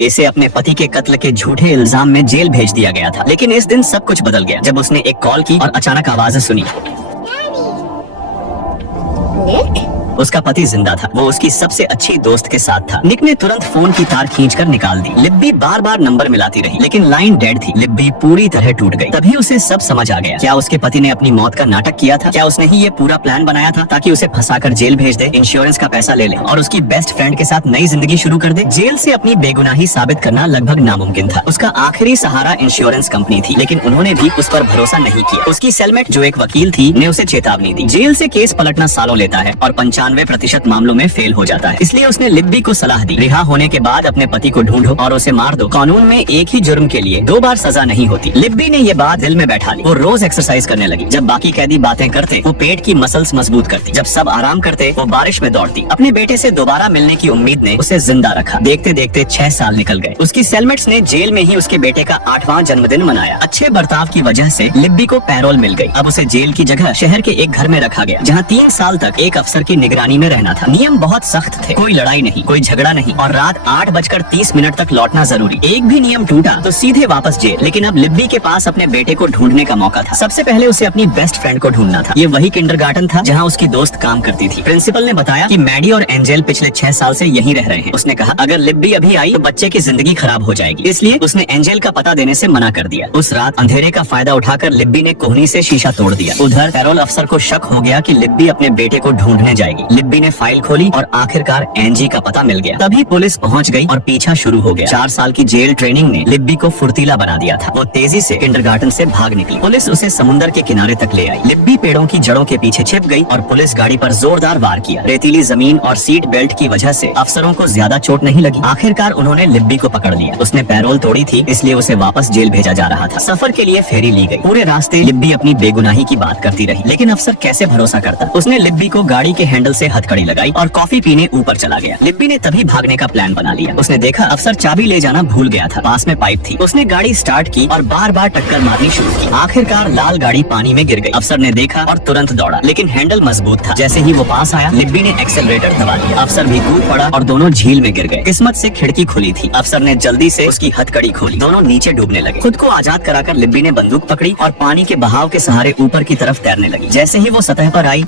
इसे अपने पति के कत्ल के झूठे इल्जाम में जेल भेज दिया गया था। लेकिन इस दिन सब कुछ बदल गया जब उसने एक कॉल की और अचानक आवाज सुनी। निक? उसका पति जिंदा था। वो उसकी सबसे अच्छी दोस्त के साथ था। निक ने तुरंत फोन की तार खींचकर निकाल दी। लिब्बी बार बार नंबर मिलाती रही लेकिन लाइन डेड थी। लिब्बी पूरी तरह टूट गई। तभी उसे सब समझ आ गया। क्या उसके पति ने अपनी मौत का नाटक किया था? क्या उसने ही ये पूरा प्लान बनाया था ताकि उसे फंसाकर जेल भेज दे, इंश्योरेंस का पैसा ले ले और उसकी बेस्ट फ्रेंड के साथ नई जिंदगी शुरू कर दे? जेल से अपनी बेगुनाही साबित करना लगभग नामुमकिन था। उसका आखिरी सहारा इंश्योरेंस कंपनी थी, लेकिन उन्होंने भी उस पर भरोसा नहीं किया। उसकी सेलमेट जो एक वकील थी ने उसे चेतावनी दी। जेल से केस पलटना सालों लेता है और 95% मामलों में फेल हो जाता है। इसलिए उसने लिब्बी को सलाह दी, रिहा होने के बाद अपने पति को ढूंढो और उसे मार दो। कानून में एक ही जुर्म के लिए 2 बार सजा नहीं होती। लिब्बी ने ये बात दिल में बैठा ली। वो रोज एक्सरसाइज करने लगी। जब बाकी कैदी बातें करते वो पेट की मसल्स मजबूत करती। जब सब आराम करते वो बारिश में दौड़ती। अपने बेटे से दोबारा मिलने की उम्मीद ने उसे जिंदा रखा। देखते देखते 6 साल निकल गए। उसकी सेलमेट्स ने जेल में ही उसके बेटे का 8वां जन्मदिन मनाया। अच्छे बर्ताव की वजह से लिब्बी को पैरोल मिल गई। अब उसे जेल की जगह शहर के एक घर में रखा गया, जहाँ 3 साल तक एक अफसर की निगरानी में रहना था। नियम बहुत सख्त थे। कोई लड़ाई नहीं, कोई झगड़ा नहीं और रात 8:30 तक लौटना जरूरी। एक भी नियम टूटा तो सीधे वापस जेल। लेकिन अब लिब्बी के पास अपने बेटे को ढूंढने का मौका था। सबसे पहले उसे अपनी बेस्ट फ्रेंड को ढूंढना था। ये वही किंडरगार्टन था जहाँ उसकी दोस्त काम करती थी। प्रिंसिपल ने बताया कि मैडी और एंजेल पिछले 6 साल से यहीं रह रहे हैं। उसने कहा अगर लिब्बी अभी आई तो बच्चे की जिंदगी खराब हो जाएगी। इसलिए उसने एंजेल का पता देने से मना कर दिया। उस रात अंधेरे का फायदा उठाकर लिब्बी ने कोहनी से शीशा तोड़ दिया। उधर पैरोल अफसर को शक हो गया कि लिब्बी अपने बेटे को ढूंढने जाएगी। लिब्बी ने फाइल खोली और आखिरकार एंजी का पता मिल गया। तभी पुलिस पहुंच गई और पीछा शुरू हो गया। 4 साल की जेल ट्रेनिंग ने लिब्बी को फुर्तीला बना दिया था। वो तेजी से किंडरगार्टन से भाग निकली। पुलिस उसे समुद्र के किनारे तक ले आई। लिब्बी पेड़ों की जड़ों के पीछे छिप गई और पुलिस गाड़ी पर जोरदार वार किया। रेतीली जमीन और सीट बेल्ट की वजह से अफसरों को ज्यादा चोट नहीं लगी। आखिरकार उन्होंने लिब्बी को पकड़ लिया। उसने पैरोल तोड़ी थी, इसलिए उसे वापस जेल भेजा जा रहा था। सफर के लिए फेरी ली गई। पूरे रास्ते लिब्बी अपनी बेगुनाही की बात करती रही, लेकिन अफसर कैसे भरोसा करता? उसने लिब्बी को गाड़ी के हैंडल से हथकड़ी लगाई और कॉफी पीने ऊपर चला गया। लिब्बी ने तभी भागने का प्लान बना लिया। उसने देखा अफसर चाबी ले जाना भूल गया था। पास में पाइप थी। उसने गाड़ी स्टार्ट की और बार बार टक्कर मारनी शुरू की। आखिरकार लाल गाड़ी पानी में गिर गई। अफसर ने देखा और तुरंत दौड़ा, लेकिन हैंडल मजबूत था। जैसे ही वो पास आया लिब्बी ने एक्सेलरेटर दबा दिया। अफसर भी कूद पड़ा और दोनों झील में गिर गए। किस्मत से खिड़की खुली थी। अफसर ने जल्दी से उसकी हथकड़ी खोली। दोनों नीचे डूबने लगे। खुद को आजाद कराकर लिब्बी ने बंदूक पकड़ी और पानी के बहाव के सहारे ऊपर की तरफ तैरने लगी। जैसे ही वो सतह पर आई